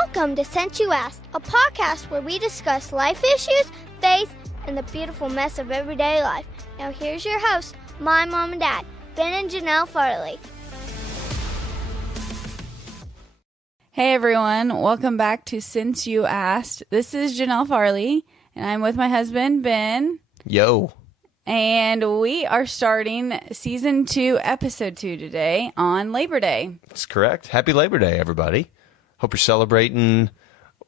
Welcome to Since You Asked, a podcast where we discuss life issues, faith, and the beautiful mess of everyday life. Now here's your hosts, my mom and dad, Ben and Janell Farley. Hey everyone, welcome back to Since You Asked. This is Janell Farley, and I'm with my husband, Ben. Yo. And we are starting Season 2, Episode 2 today on Labor Day. That's correct. Happy Labor Day, everybody. Hope you're celebrating.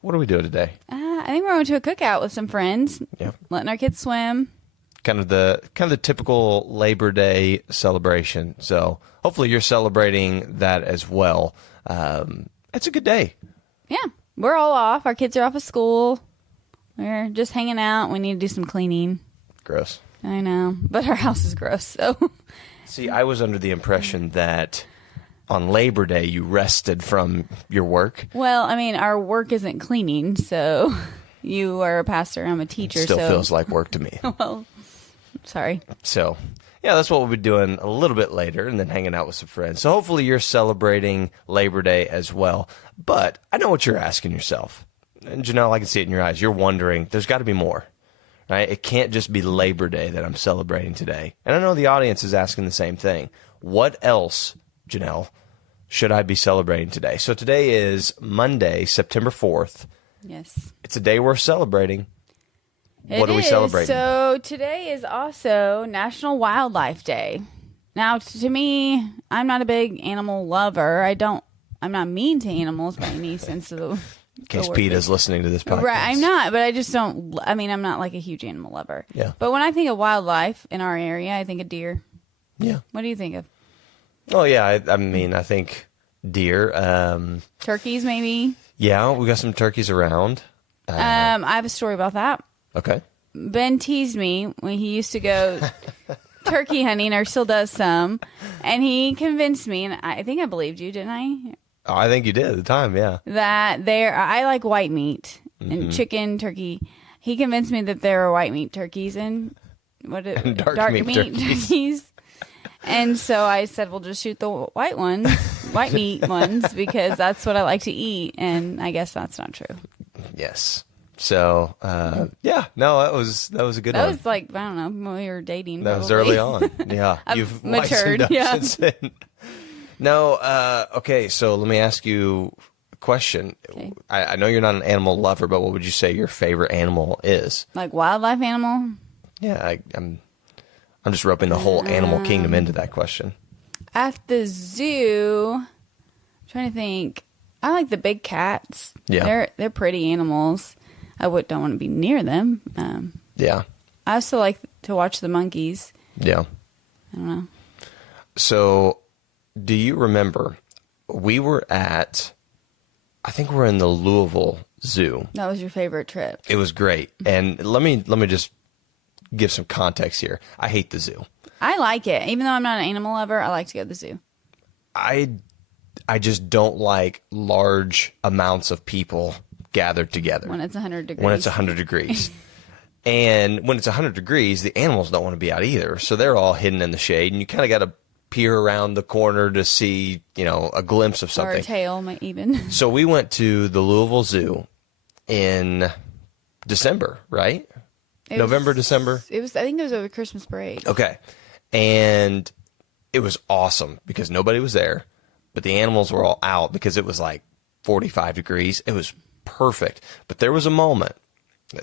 What are we doing today? I think we're going to a cookout with some friends. Yeah. Letting our kids swim. Kind of the typical Labor Day celebration. So hopefully you're celebrating that as well. It's a good day. Yeah. We're all off. Our kids are off of school. We're just hanging out. We need to do some cleaning. Gross. I know. But our house is gross, so. See, I was under the impression that on Labor Day you rested from your work. Well, I mean, our work isn't cleaning, so you are a pastor, I'm a teacher. It still feels like work to me. Well, sorry. So, yeah, that's what we'll be doing a little bit later and then hanging out with some friends. So hopefully you're celebrating Labor Day as well. But I know what you're asking yourself. And Janelle, I can see it in your eyes. You're wondering, there's got to be more. Right? It can't just be Labor Day that I'm celebrating today. And I know the audience is asking the same thing. What else, Janelle, should I be celebrating today? So today is Monday, September 4th. Yes. It's a day worth celebrating. What are we celebrating? So today is also National Wildlife Day. Now, to me, I'm not a big animal lover. I'm not mean to animals by any sense of the in case Pete is listening to this podcast. Right, I'm not, but I just don't, I'm not like a huge animal lover. Yeah. But when I think of wildlife in our area, I think of deer. Yeah. What do you think of? Oh, yeah. I mean, I think deer. Turkeys, maybe? Yeah, we got some turkeys around. I have a story about that. Okay. Ben teased me when he used to go turkey hunting, or still does some, and he convinced me, and I think I believed you, didn't I? Oh, I think you did at the time, yeah. That I like white meat and chicken, turkey. He convinced me that there are white meat turkeys and dark meat turkeys. And so I said, well, just shoot the white meat ones, because that's what I like to eat. And I guess that's not true. Yes. So, yeah, no, that was a good one. That was like, I don't know, when we were dating. That was early on. Yeah. You've matured. Yeah. Since then. No, okay, so let me ask you a question. Okay. I know you're not an animal lover, but what would you say your favorite animal is? Like wildlife animal? Yeah, I'm just roping the whole animal kingdom into that question. At the zoo, I'm trying to think. I like the big cats. Yeah. They're pretty animals. I don't want to be near them. Yeah. I also like to watch the monkeys. Yeah. I don't know. So, do you remember we were at, I think we're in the Louisville Zoo. That was your favorite trip. It was great. And let me just give some context here. I hate the zoo. I like it. Even though I'm not an animal lover, I like to go to the zoo. I just don't like large amounts of people gathered together. When it's 100 degrees. When it's 100 degrees. And when it's 100 degrees, the animals don't want to be out either. So they're all hidden in the shade, and you kind of got to peer around the corner to see, a glimpse of something. Or a tail, even. So we went to the Louisville Zoo in December, right? November, December? I think it was over Christmas break. Okay. And it was awesome because nobody was there, but the animals were all out because it was like 45 degrees. It was perfect. But there was a moment,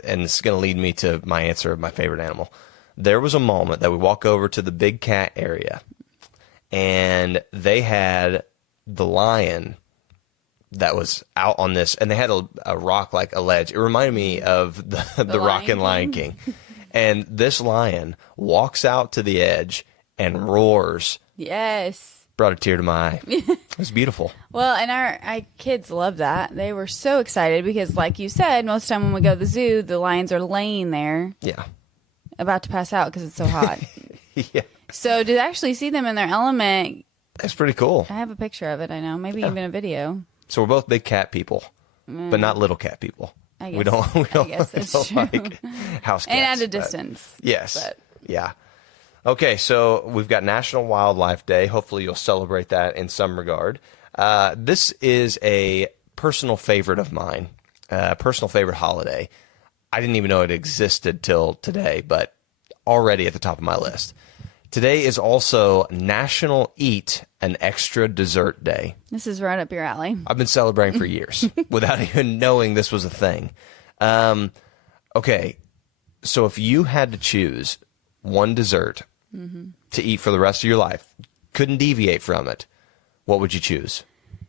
and this is going to lead me to my answer of my favorite animal. There was a moment that we walk over to the big cat area, and they had the lion that was out on this, and they had a rock like a ledge. It reminded me of the Rock and Lion King. And this lion walks out to the edge and roars. Yes. Brought a tear to my eye. It was beautiful. Well, and our kids loved that. They were so excited because, like you said, most of the time when we go to the zoo, the lions are laying there. Yeah. About to pass out because it's so hot. Yeah. So to actually see them in their element. That's pretty cool. I have a picture of it, I know. Maybe even a video. So we're both big cat people, but not little cat people. I guess, we don't that's true. like house cats. And at a distance. Yes. But. Yeah. Okay, so we've got National Wildlife Day. Hopefully you'll celebrate that in some regard. This is a personal favorite of mine, personal favorite holiday. I didn't even know it existed till today, but already at the top of my list. Today is also National Eat an Extra Dessert Day. This is right up your alley. I've been celebrating for years without even knowing this was a thing. Okay, so if you had to choose one dessert to eat for the rest of your life, couldn't deviate from it, what would you choose?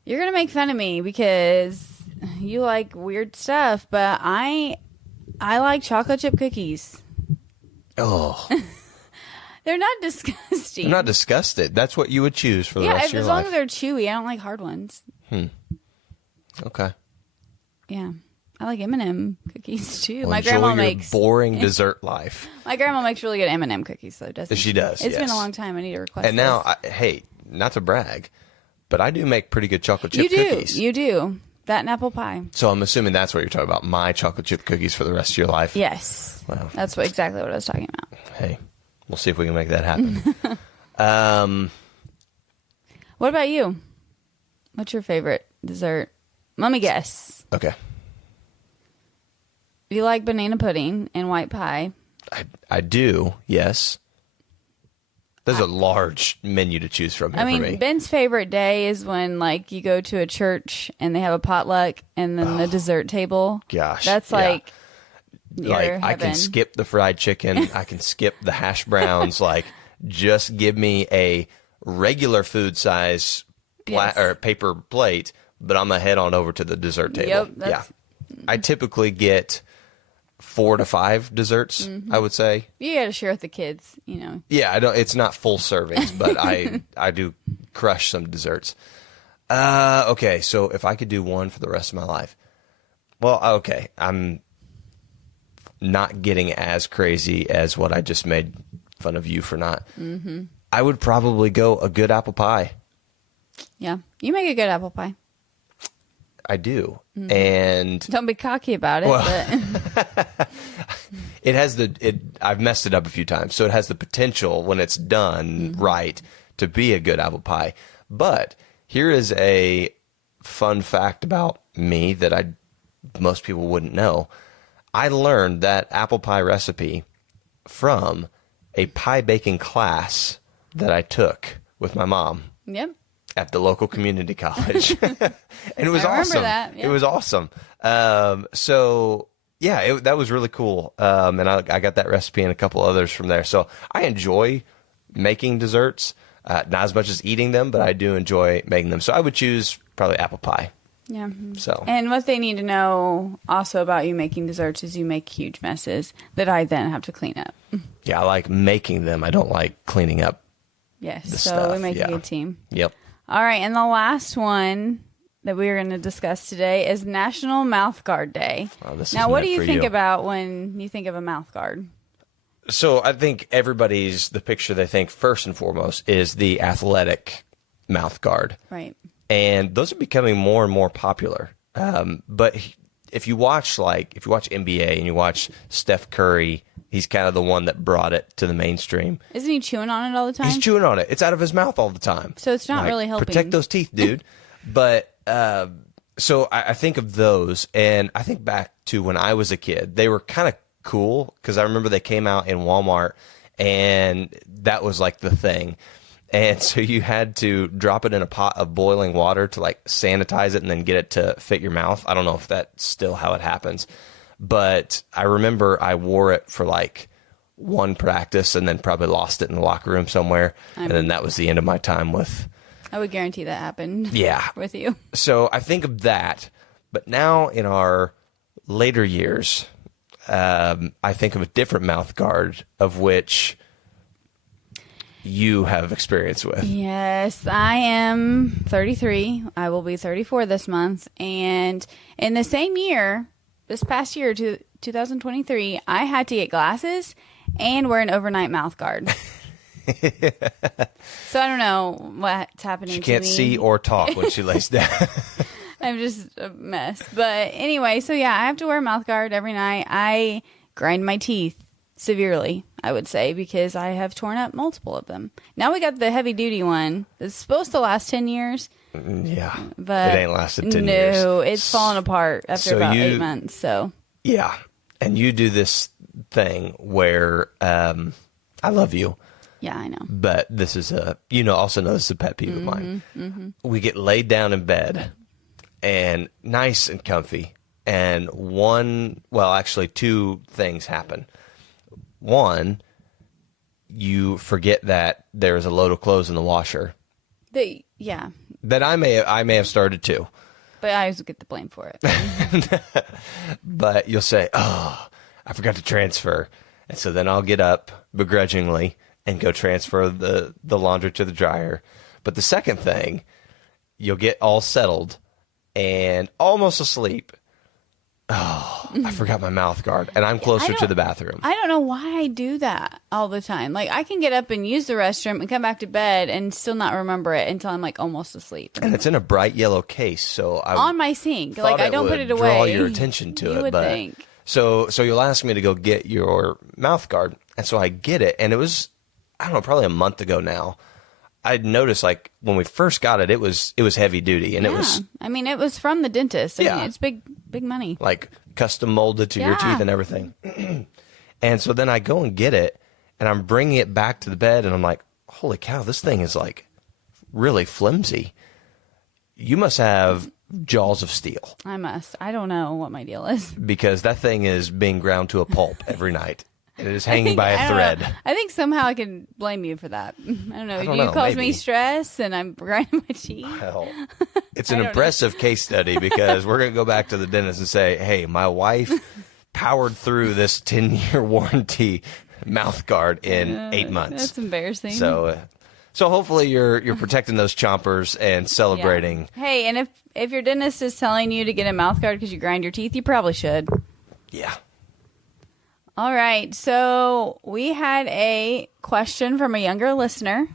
You're going to make fun of me because you like weird stuff, but I like chocolate chip cookies. Oh. They're not disgusting. I'm not disgusted. That's what you would choose for the rest of your life. As long as they're chewy. I don't like hard ones. Okay. Yeah. I like M&M cookies too. Well, my grandma makes boring dessert life. My grandma makes really good M&M cookies though, doesn't she? She does. It's yes. been a long time. I need to request. And now, hey, not to brag, but I do make pretty good chocolate chip cookies. You do. That and apple pie. So I'm assuming that's what you're talking about. My chocolate chip cookies for the rest of your life. Yes. Wow. That's exactly what I was talking about. Hey, we'll see if we can make that happen. What about you? What's your favorite dessert? Let me guess. Okay. You like banana pudding and white pie. I do, yes. There's a large menu to choose from here for me. Ben's favorite day is when, like, you go to a church and they have a potluck and then the dessert table. Gosh. That's like I can skip the fried chicken. I can skip the hash browns. Like, just give me a regular food size or paper plate, but I'm going to head on over to the dessert table. Yep, I typically get 4 to 5 desserts, I would say. You got to share with the kids, you know. Yeah, I don't. It's not full servings, but I do crush some desserts. Okay, so if I could do one for the rest of my life, well, okay, I'm not getting as crazy as what I just made fun of you for not. I would probably go a good apple pie. Yeah, you make a good apple pie. I do. And don't be cocky about it. But it has I've messed it up a few times, so it has the potential when it's done right to be a good apple pie. But here is a fun fact about me that most people wouldn't know. I learned that apple pie recipe from a pie baking class that I took with my mom. Yep. At the local community college. And it was awesome. That, yeah. It was awesome. So yeah, that was really cool. And I got that recipe and a couple others from there. So I enjoy making desserts, not as much as eating them, but I do enjoy making them. So I would choose probably apple pie. Yeah. So. And what they need to know also about you making desserts is you make huge messes that I then have to clean up. Yeah, I like making them. I don't like cleaning up. Yes. The so stuff. we make a good team. Yep. All right, and the last one that we are going to discuss today is National Mouth Guard Day. Now, what do you think about when you think of a mouth guard? So I think the picture they think first and foremost is the athletic mouth guard. Right. And those are becoming more and more popular. But if you watch NBA and you watch Steph Curry, he's kind of the one that brought it to the mainstream. Isn't he chewing on it all the time? He's chewing on it. It's out of his mouth all the time. So it's not really helping. Protect those teeth, dude. But so I think of those, and I think back to when I was a kid. They were kind of cool because I remember they came out in Walmart, and that was like the thing. And so you had to drop it in a pot of boiling water to like sanitize it and then get it to fit your mouth. I don't know if that's still how it happens. But I remember I wore it for like one practice and then probably lost it in the locker room somewhere. And then that was the end of my time with... I would guarantee that happened. Yeah. With you. So I think of that. But now in our later years, I think of a different mouth guard of which you have experience with. Yes, I am 33. I will be 34 this month. And in the same year, this past year, 2023, I had to get glasses and wear an overnight mouth guard. So I don't know what's happening to me. She can't see or talk when she lays down. I'm just a mess. But anyway, so yeah, I have to wear a mouth guard every night. I grind my teeth severely, I would say, because I have torn up multiple of them. Now we got the heavy duty one that's supposed to last 10 years. Yeah. But it ain't lasted 10 years. No, it's fallen apart after about 8 months. So yeah. And you do this thing where I love you. Yeah, I know. But this is also know this is a pet peeve of mine. Mm-hmm. We get laid down in bed and nice and comfy. And two things happen. One, you forget that there's a load of clothes in the washer. Yeah. That I may have started too. But I always get the blame for it. But you'll say, oh, I forgot to transfer. And so then I'll get up begrudgingly and go transfer the laundry to the dryer. But the second thing, you'll get all settled and almost asleep. Oh, I forgot my mouth guard, and I'm closer to the bathroom. I don't know why I do that all the time. Like, I can get up and use the restroom and come back to bed and still not remember it until I'm, like, almost asleep. And it's in a bright yellow case, so on my sink. Like, I don't put it away. Draw your attention to it. You would think. So you'll ask me to go get your mouth guard, and so I get it, and it was, I don't know, probably a month ago now. I'd noticed, like, when we first got it, it was heavy duty, and it was. I mean, it was from the dentist. I mean, it's big money. Like custom molded to your teeth and everything. And so then I go and get it, and I'm bringing it back to the bed, and I'm like, holy cow, this thing is like really flimsy. You must have jaws of steel. I must. I don't know what my deal is. Because that thing is being ground to a pulp every night. And it is hanging by a thread. I think somehow I can blame you for that. I don't know. You cause me stress and I'm grinding my teeth? Well, it's an impressive case study because we're going to go back to the dentist and say, hey, my wife powered through this 10-year warranty mouth guard in 8 months. That's embarrassing. So hopefully you're protecting those chompers and celebrating. Yeah. Hey, and if your dentist is telling you to get a mouth guard because you grind your teeth, you probably should. Yeah. All right, so we had a question from a younger listener,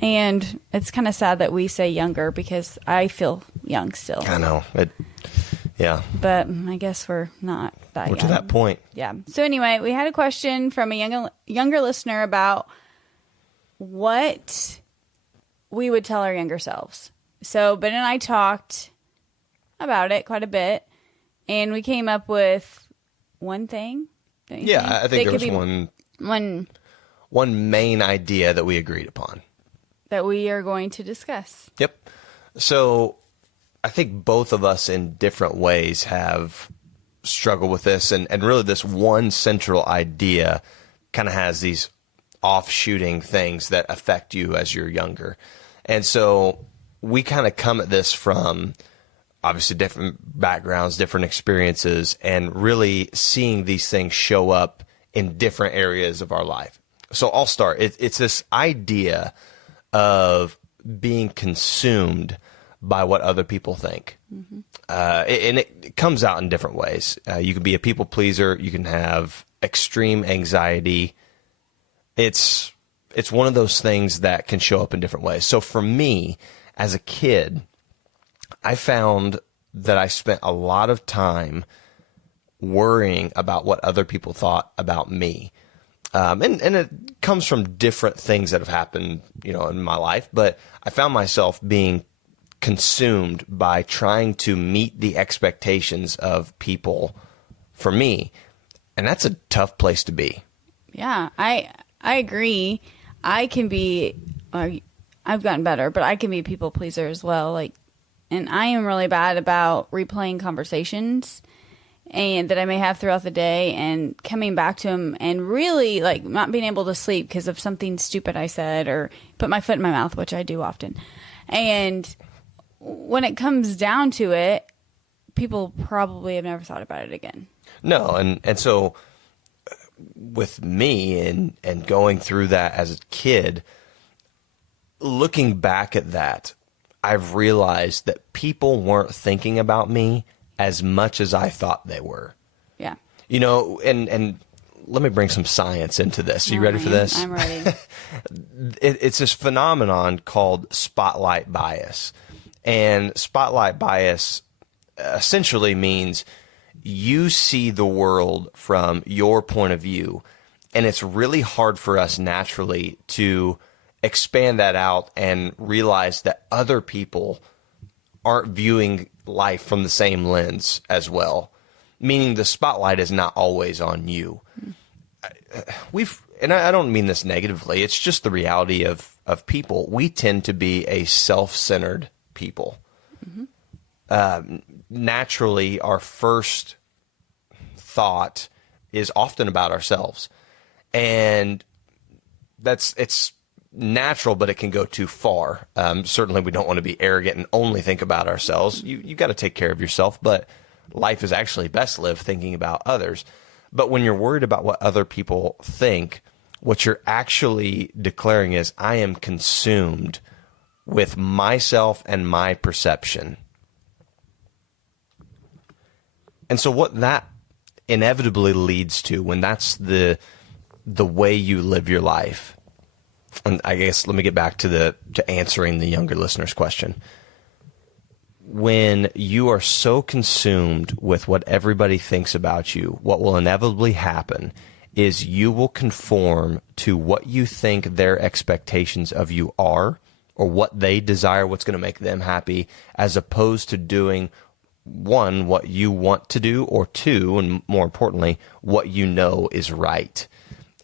and it's kind of sad that we say younger because I feel young still. I know. Yeah. But I guess we're not that young. We're to that point. Yeah. So anyway, we had a question from a younger listener about what we would tell our younger selves. So Ben and I talked about it quite a bit, and we came up with one thing. Yeah, I think there was one main idea that we agreed upon. That we are going to discuss. Yep. So I think both of us in different ways have struggled with this. And really this one central idea kind of has these offshooting things that affect you as you're younger. And so we kind of come at this from obviously different backgrounds, different experiences, and really seeing these things show up in different areas of our life. So I'll start. It's this idea of being consumed by what other people think. Mm-hmm. And it comes out in different ways. You can be a people pleaser. You can have extreme anxiety. It's one of those things that can show up in different ways. So for me, as a kid, I found that I spent a lot of time worrying about what other people thought about me. And it comes from different things that have happened, in my life. But I found myself being consumed by trying to meet the expectations of people for me. And that's a tough place to be. Yeah, I agree. I can be, I've gotten better, but I can be a people pleaser as well. And I am really bad about replaying conversations and that I may have throughout the day and coming back to them and really not being able to sleep because of something stupid I said or put my foot in my mouth, which I do often. And when it comes down to it, people probably have never thought about it again. No. And so with me and going through that as a kid, looking back at that, I've realized that people weren't thinking about me as much as I thought they were. Yeah. And let me bring some science into this. Are you ready for this? I'm ready. It's this phenomenon called spotlight bias. And spotlight bias essentially means you see the world from your point of view. And it's really hard for us naturally to expand that out and realize that other people aren't viewing life from the same lens as well, meaning the spotlight is not always on you. And I don't mean this negatively, it's just the reality of people. We tend to be a self-centered people. Naturally, our first thought is often about ourselves. And it's natural, but it can go too far. Certainly, we don't want to be arrogant and only think about ourselves. You got to take care of yourself, but life is actually best lived thinking about others. But when you're worried about what other people think, what you're actually declaring is, I am consumed with myself and my perception. And so what that inevitably leads to, when that's the way you live your life, and I guess let me get back to answering the younger listener's question. When you are so consumed with what everybody thinks about you, what will inevitably happen is you will conform to what you think their expectations of you are, or what they desire, what's going to make them happy, as opposed to doing, one, what you want to do, or two, and more importantly, what you know is right.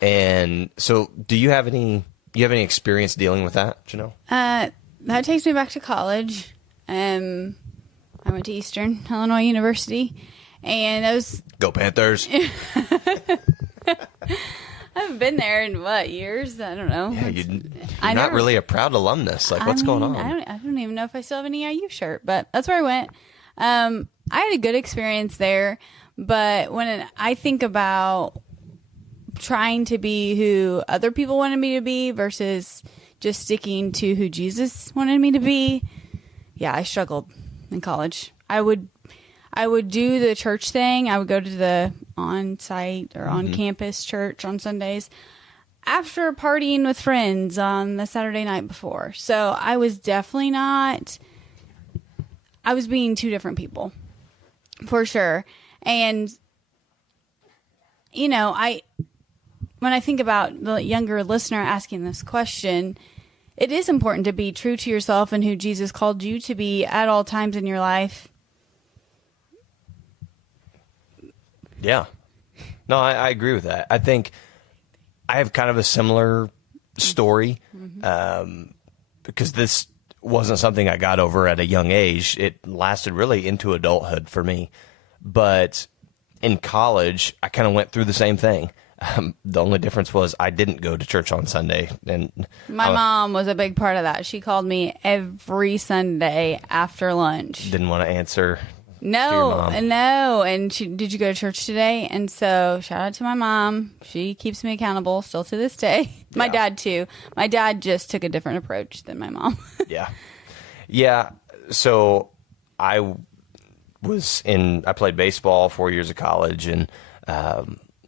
And so do you have any experience dealing with that, Janell? That takes me back to college. I went to Eastern Illinois University, and I was... Go Panthers! I haven't been there in years? I don't know. Yeah, you're not really a proud alumnus. Like, what's going on? I don't even know if I still have an EIU shirt, but that's where I went. I had a good experience there, but when I think about trying to be who other people wanted me to be versus just sticking to who Jesus wanted me to be, yeah, I struggled in college. I would do the church thing. I would go to the on-site or on-campus church on Sundays after partying with friends on the Saturday night before. So I was definitely not... I was being two different people, for sure. And, when I think about the younger listener asking this question, it is important to be true to yourself and who Jesus called you to be at all times in your life. Yeah. No, I agree with that. I think I have kind of a similar story, because this wasn't something I got over at a young age. It lasted really into adulthood for me. But in college, I kind of went through the same thing. The only difference was I didn't go to church on Sunday. And my mom was a big part of that. She called me every Sunday after lunch. Didn't want to answer. No. And did you go to church today? And so shout out to my mom. She keeps me accountable still to this day. My dad too. My dad just took a different approach than my mom. Yeah. So I played baseball 4 years of college, and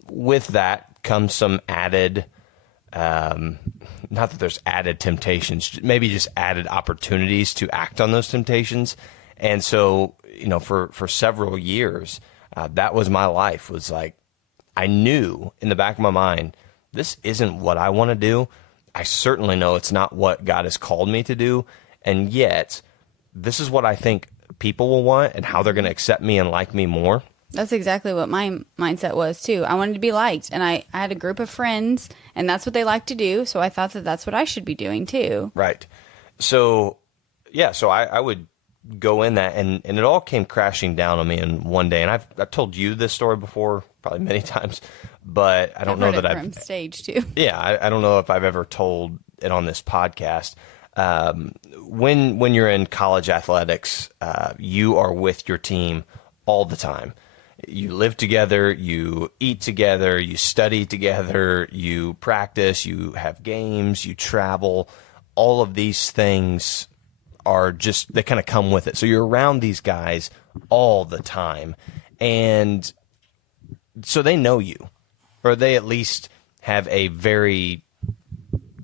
with that comes some added, not that there's added temptations, maybe just added opportunities to act on those temptations. And so, for several years, that was my life. Was like, I knew in the back of my mind, this isn't what I want to do. I certainly know it's not what God has called me to do. And yet, this is what I think people will want and how they're going to accept me and like me more. That's exactly what my mindset was, too. I wanted to be liked. And I had a group of friends, and that's what they like to do. So I thought that that's what I should be doing, too. Right. So, so I would go in that, and it all came crashing down on me in one day. And I've told you this story before, probably many times, but I don't know that I've... from stage, too. Yeah, I don't know if I've ever told it on this podcast. When you're in college athletics, you are with your team all the time. You live together, you eat together, you study together, you practice, you have games, you travel. All of these things are just, they kind of come with it. So you're around these guys all the time. And so they know you, or they at least have a very,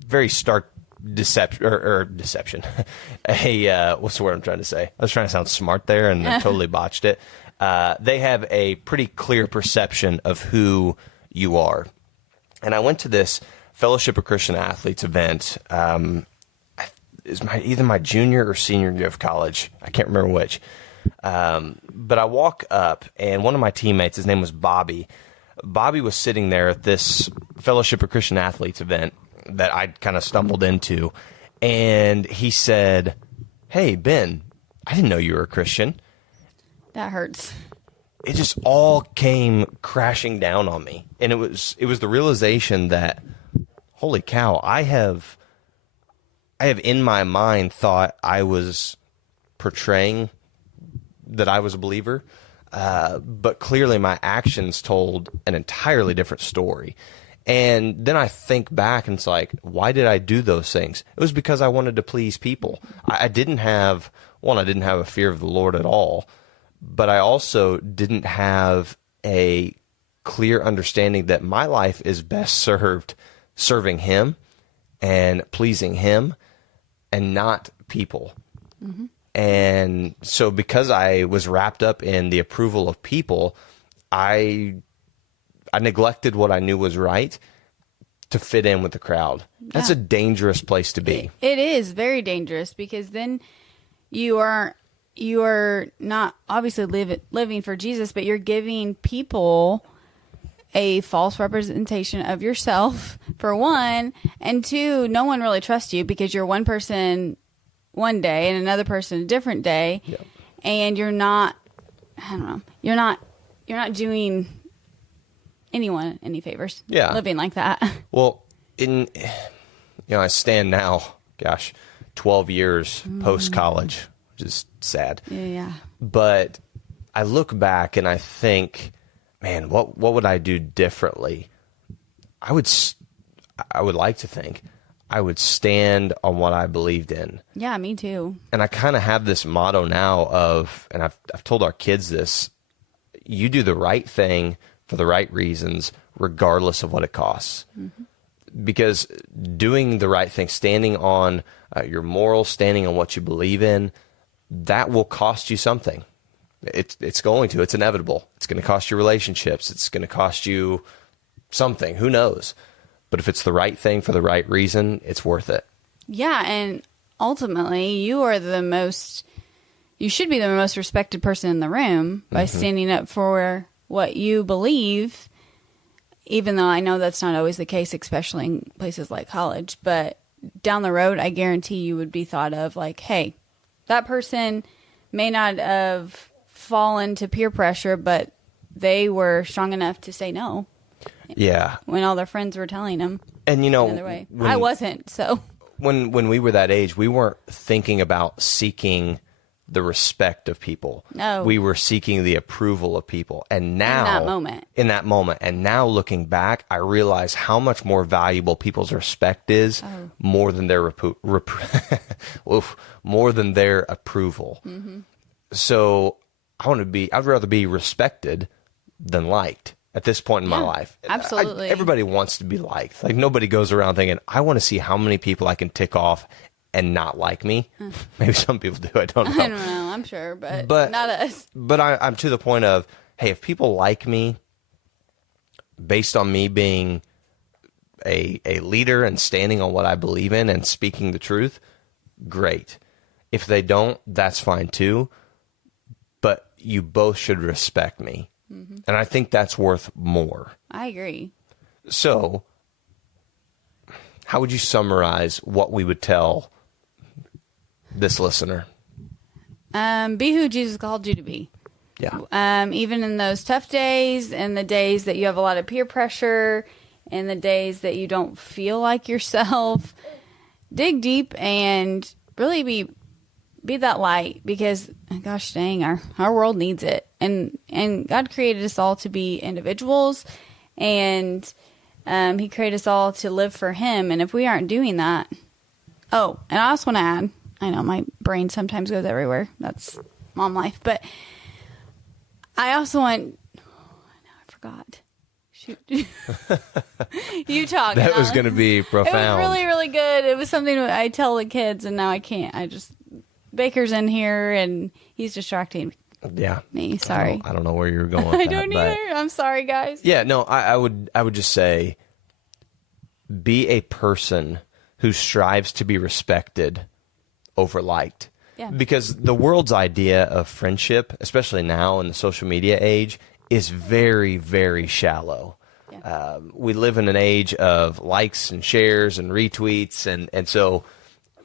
very stark deception. What's the word I'm trying to say? I was trying to sound smart there and I totally botched it. They have a pretty clear perception of who you are. And I went to this Fellowship of Christian Athletes event. Is either my junior or senior year of college. I can't remember which. But I walk up, and one of my teammates, his name was Bobby. Bobby was sitting there at this Fellowship of Christian Athletes event that I kind of stumbled into, and he said, "Hey, Ben, I didn't know you were a Christian." That hurts. It just all came crashing down on me, and it was the realization that, holy cow, I have in my mind thought I was portraying that I was a believer, but clearly my actions told an entirely different story. And then I think back, and it's like, why did I do those things? It was because I wanted to please people. I didn't have a fear of the Lord at all, but I also didn't have a clear understanding that my life is best served serving Him and pleasing Him and not people. Mm-hmm. And so because I was wrapped up in the approval of people, I neglected what I knew was right to fit in with the crowd. Yeah. That's a dangerous place to be. It is very dangerous, because then you are not obviously living for Jesus, but you're giving people a false representation of yourself, for one, and two, no one really trusts you because you're one person one day and another person a different day. Yep. And you're not doing anyone any favors. Yeah. Living like that. Well, I stand now, 12 years post-college, which is sad. Yeah. But I look back and I think, man, what would I do differently? I would like to think I would stand on what I believed in. Yeah, me too. And I kind of have this motto now of, and I've told our kids this, you do the right thing for the right reasons, regardless of what it costs. Mm-hmm. Because doing the right thing, standing on your morals, standing on what you believe in, that will cost you something. It's going to. It's inevitable. It's going to cost you relationships. It's going to cost you something. Who knows? But if it's the right thing for the right reason, it's worth it. Yeah, and ultimately, you should be the most respected person in the room by standing up for what you believe, even though I know that's not always the case, especially in places like college. But down the road, I guarantee you would be thought of like, hey, that person may not have fallen to peer pressure, but they were strong enough to say no. Yeah. When all their friends were telling them. And another way. I wasn't, so. When we were that age, we weren't thinking about seeking the respect of people. No. We were seeking the approval of people. And now, in that moment. And now looking back, I realize how much more valuable people's respect is more than their more than their approval. Mm-hmm. So I'd rather be respected than liked at this point in my life. Absolutely. Everybody wants to be liked. Like, nobody goes around thinking, I want to see how many people I can tick off and not like me. Maybe some people do. I don't know. I don't know. I'm sure, but not us. But I'm to the point of, hey, if people like me based on me being a leader and standing on what I believe in and speaking the truth, great. If they don't, that's fine too. But you both should respect me. Mm-hmm. And I think that's worth more. I agree. So, how would you summarize what we would tell this listener? Be who Jesus called you to be. Yeah. Even in those tough days, and the days that you have a lot of peer pressure, and the days that you don't feel like yourself, dig deep and really be that light, because gosh dang, our world needs it. And God created us all to be individuals, and He created us all to live for Him. And if we aren't doing that, and I also want to add, I know my brain sometimes goes everywhere. That's mom life, but I also want. Now I forgot. Shoot, you talk. That was going to be profound. It was really, really good. It was something I tell the kids, and now I can't. Baker's in here, and he's distracting me. Sorry. I don't know where you're going with I don't either. I'm sorry, guys. Yeah, no, I would just say be a person who strives to be respected over liked. Yeah. Because the world's idea of friendship, especially now in the social media age, is very, very shallow. Yeah. We live in an age of likes and shares and retweets, and so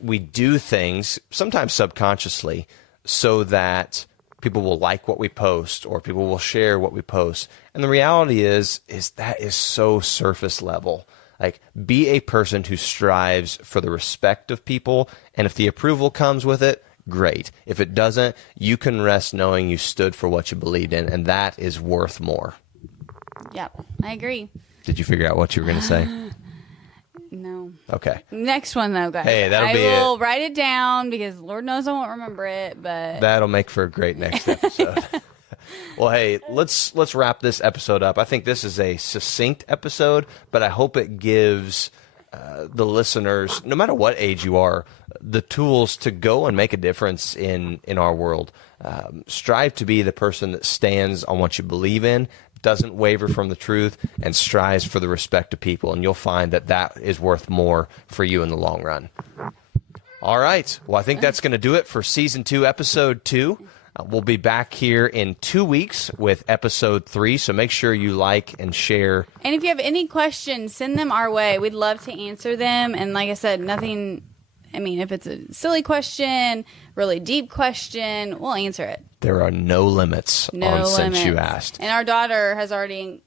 we do things, sometimes subconsciously, so that people will like what we post or people will share what we post. And the reality is that is so surface level. Like, be a person who strives for the respect of people, and if the approval comes with it, great. If it doesn't, you can rest knowing you stood for what you believed in, and that is worth more. Yep, I agree. Did you figure out what you were going to say? No. Okay. Next one, though, guys. Hey, that'll be I will write it down because Lord knows I won't remember it, but that'll make for a great next episode. Well, hey, let's wrap this episode up. I think this is a succinct episode, but I hope it gives the listeners, no matter what age you are, the tools to go and make a difference in our world. Strive to be the person that stands on what you believe in, doesn't waver from the truth, and strives for the respect of people. And you'll find that is worth more for you in the long run. All right. Well, I think that's going to do it for Season 2, Episode 2. We'll be back here in 2 weeks with Episode 3, so make sure you like and share. And if you have any questions, send them our way. We'd love to answer them. And like I said, nothing, I mean, if it's a silly question, really deep question, we'll answer it. There are no limits Since You Asked. And our daughter has already,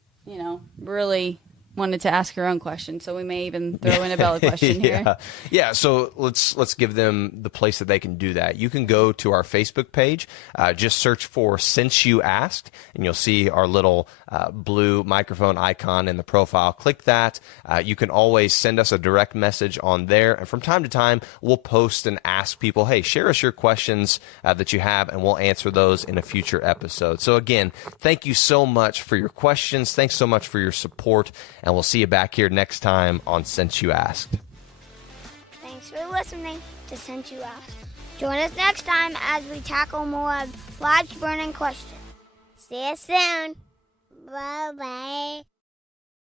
really wanted to ask her own question, so we may even throw in a Bella question here. Yeah. So let's give them the place that they can do that. You can go to our Facebook page, just search for Since You Asked, and you'll see our little blue microphone icon in the profile. Click that. You can always send us a direct message on there, and from time to time we'll post and ask people, hey, share us your questions that you have, and we'll answer those in a future episode. So again, thank you so much for your questions. Thanks so much for your support. And we'll see you back here next time on Since You Asked. Thanks for listening to Since You Asked. Join us next time as we tackle more of life's burning questions. See you soon. Bye-bye.